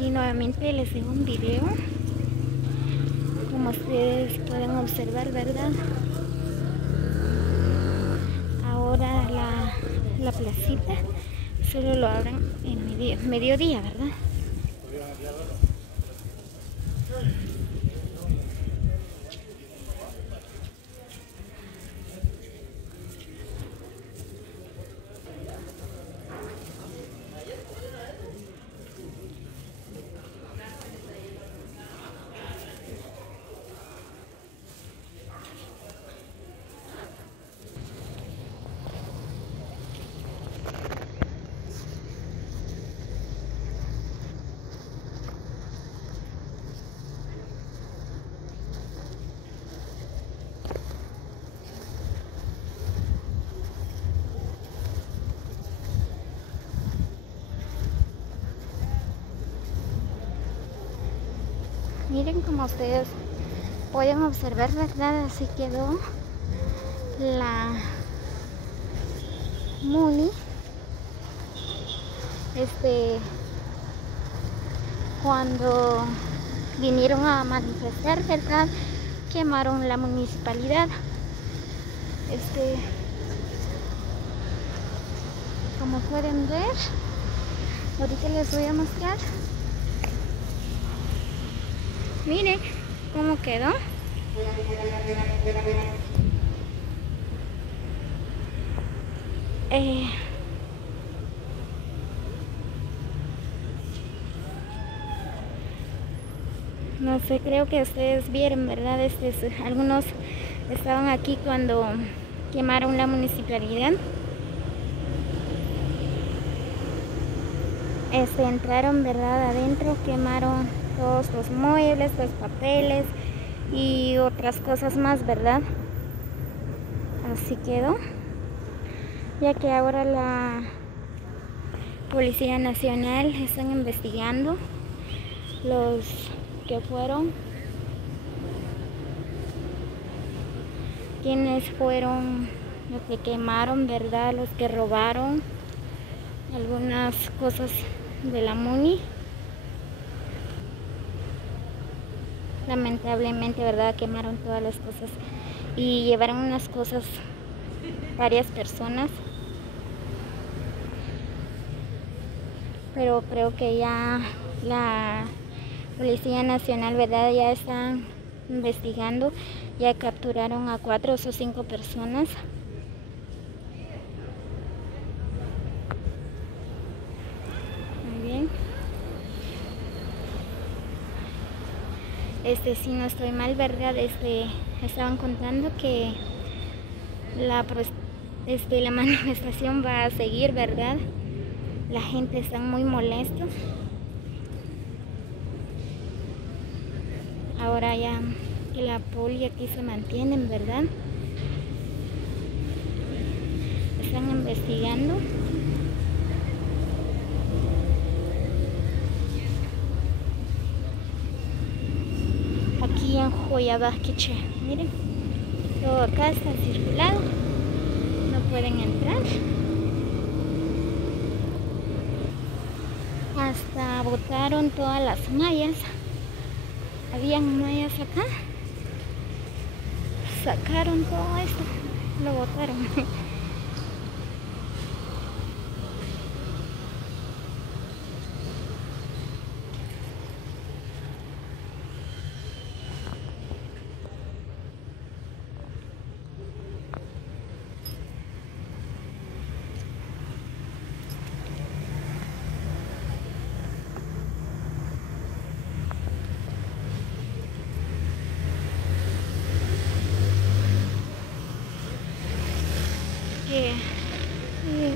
Aquí nuevamente les dejo un video. Como ustedes pueden observar, ¿verdad? Ahora la placita solo lo abren en mediodía, ¿verdad? Miren como ustedes pueden observar, ¿verdad? Así quedó la Muni. Cuando vinieron a manifestar, ¿verdad? Quemaron la municipalidad. Como pueden ver, ahorita les voy a mostrar. Miren cómo quedó. No sé, creo que ustedes vieron, ¿verdad? Algunos estaban aquí cuando quemaron la municipalidad. Entraron, ¿verdad? Adentro, quemaron todos los muebles, los papeles y otras cosas más, ¿verdad? Así quedó. Ya que ahora la Policía Nacional están investigando los que fueron, quienes fueron los que quemaron, ¿verdad? Los que robaron algunas cosas de la Muni. Lamentablemente, ¿verdad? Quemaron todas las cosas y llevaron unas cosas varias personas. Pero creo que ya la Policía Nacional, ¿verdad? Ya están investigando. Ya capturaron a 4 o 5 personas. Muy bien. Si no estoy mal, ¿verdad? Estaban contando que la manifestación va a seguir, ¿verdad? La gente está muy molesta. Ahora ya que la poli aquí se mantienen, ¿verdad? Están investigando. Aquí en Joyabasquiche, miren, todo acá está circulado, no pueden entrar. Hasta botaron todas las mallas. Habían mallas acá. Sacaron todo esto, lo botaron.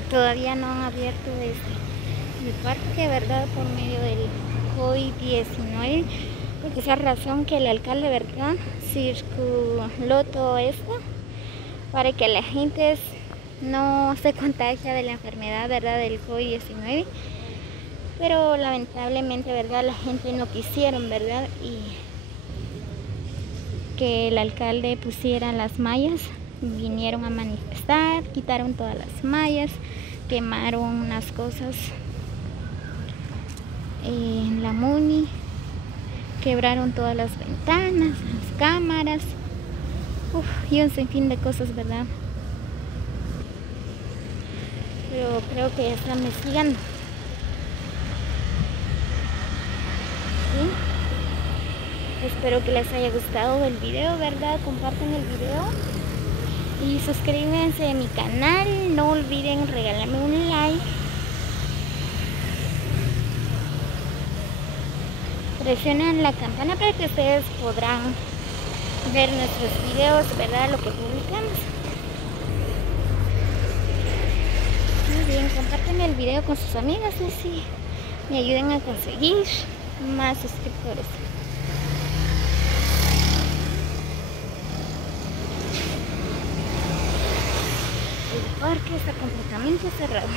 Todavía no han abierto el parque, ¿verdad? Por medio del COVID-19, porque esa razón que el alcalde, ¿verdad? Circuló todo esto para que la gente no se contagie de la enfermedad, ¿verdad? Del COVID-19, pero lamentablemente, ¿verdad? La gente no quisieron, ¿verdad? Y que el alcalde pusiera las mallas. Vinieron a manifestar, quitaron todas las mallas, quemaron unas cosas en la Muni. Quebraron todas las ventanas, las cámaras, y un sinfín de cosas, ¿verdad? Pero creo que ya están investigando. ¿Sí? Espero que les haya gustado el video, ¿verdad? Compartan el video y suscríbanse a mi canal. No olviden regalarme un like. Presionen la campana para que ustedes podrán ver nuestros videos, ¿verdad? Lo que publicamos. Muy bien, compartan el video con sus amigas, así me ayuden a conseguir más suscriptores. El parque está completamente cerrado.